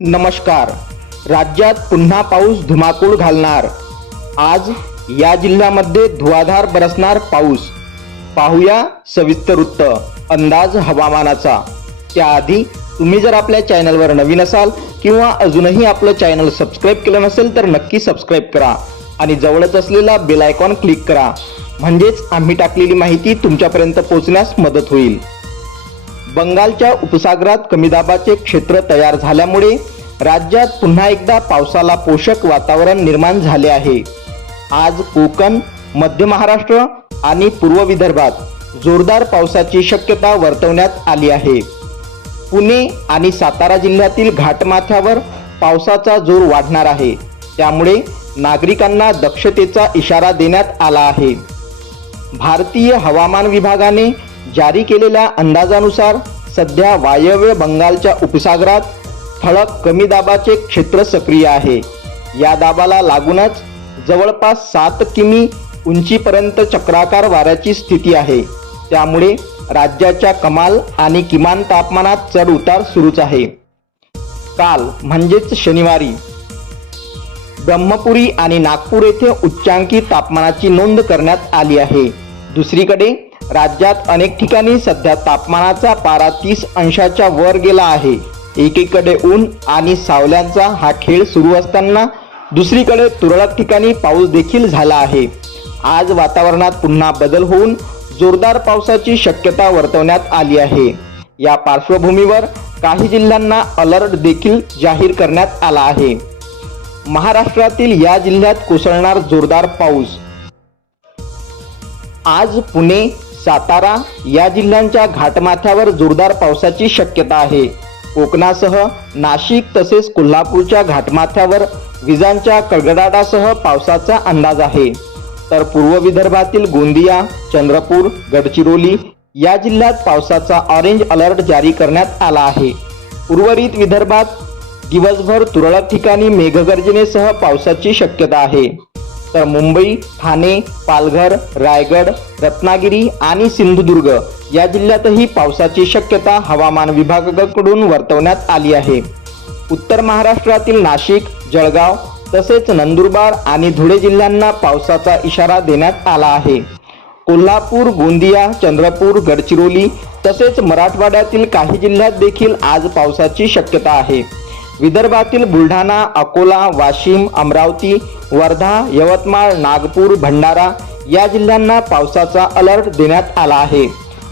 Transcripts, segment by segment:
नमस्कार. राज्यात पुन्हा पाऊस धुमाकूळ घालणार. आज या जिल्ह्यामध्ये धुवाधार बरसणार पाऊस. पाहूया सविस्तर वृत्त अंदाज हवामानाचा. त्याआधी तुम्ही जर आपल्या चॅनलवर नवीन असाल किंवा अजूनही आपलं चॅनल सबस्क्राईब केलं नसेल तर नक्की सबस्क्राईब करा आणि जवळच असलेला बेल आयकॉन क्लिक करा. म्हणजेच आम्ही टाकलेली माहिती तुमच्यापर्यंत पोहोचण्यास मदत होईल. बंगालच्या उपसागरात कमी दाबाचे क्षेत्र तयार झाल्यामुळे राज्यात पुन्हा एकदा पावसाला पोषक वातावरण निर्माण झाले आहे. आज कोकण मध्य महाराष्ट्र आणि पूर्व विदर्भात जोरदार पावसाची शक्यता वर्तवण्यात आली आहे. पुणे आणि सातारा जिल्ह्यातील घाटमाथ्यावर पावसाचा जोर वाढणार आहे. त्यामुळे नागरिकांना दक्षतेचा इशारा देण्यात आला आहे. भारतीय हवामान विभागाने जारी केलेल्या अंदाजानुसार सध्या वायव्य बंगालच्या उपसागरात ठळक कमी दाबाचे क्षेत्र सक्रिय आहे. या दाबाला लागूनच जवळपास सात किमी उंचीपर्यंत चक्राकार वाऱ्याची स्थिती आहे. त्यामुळे राज्याच्या कमाल आणि किमान तापमानात चढ उतार सुरूच आहे. काल म्हणजेच शनिवारी ब्रह्मपुरी आणि नागपूर येथे उच्चांकी तापमानाची नोंद करण्यात आली आहे. दुसरीकडे राज्यात अनेक ठिकाणी सध्या तापमानाचा पारा तीस अंशाच्या वर गेला आहे. एकीकडे ऊन आणि सावल्यांचा हा खेळ सुरू असताना दुसरीकडे तुरळक ठिकाणी पाऊस देखील झाला आहे. आज वातावरणात पुन्हा बदल होऊन जोरदार पावसाची शक्यता वर्तवण्यात आली आहे. या पार्श्वभूमीवर काही जिल्ह्यांना अलर्ट देखील जाहीर करण्यात आला आहे. महाराष्ट्रातील या जिल्ह्यात कोसळणार जोरदार पाऊस. आज पुणे सातारा या जिल्ह्यांच्या घाटमाथ्यावर जोरदार पावसाची शक्यता आहे. कोकणासह नाशिक तसेच कोल्हापूरच्या घाटमाथ्यावर विजांच्या कडगडाटासह पावसाचा अंदाज आहे. तर पूर्व विदर्भातील गोंदिया चंद्रपूर गडचिरोली या जिल्ह्यात पावसाचा ऑरेंज अलर्ट जारी करण्यात आला आहे. उर्वरित विदर्भात दिवसभर तुरळक ठिकाणी मेघगर्जनेसह पावसाची शक्यता आहे. तर मुंबई ठाणे पालघर रायगड रत्नागिरी आणि सिंधुदुर्ग या जिल्ह्यातही पावसाची शक्यता हवामान विभागाकडून वर्तवण्यात आली आहे. उत्तर महाराष्ट्रातील नाशिक जळगाव तसेच नंदुरबार आणि धुळे जिल्ह्यांना पावसाचा इशारा देण्यात आला आहे. कोल्हापूर गोंदिया चंद्रपूर गडचिरोली तसेच मराठवाड्यातील काही जिल्ह्यात देखील आज पावसाची शक्यता आहे. विदर्भातील बुलढाणा अकोला वाशिम अमरावती वर्धा यवतमाळ नागपूर भंडारा या जिल्ह्यांना पावसाचा अलर्ट देण्यात आला आहे.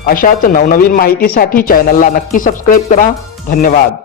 अशाच नवनवीन माहितीसाठी चॅनलला नक्की सबस्क्राईब करा. धन्यवाद.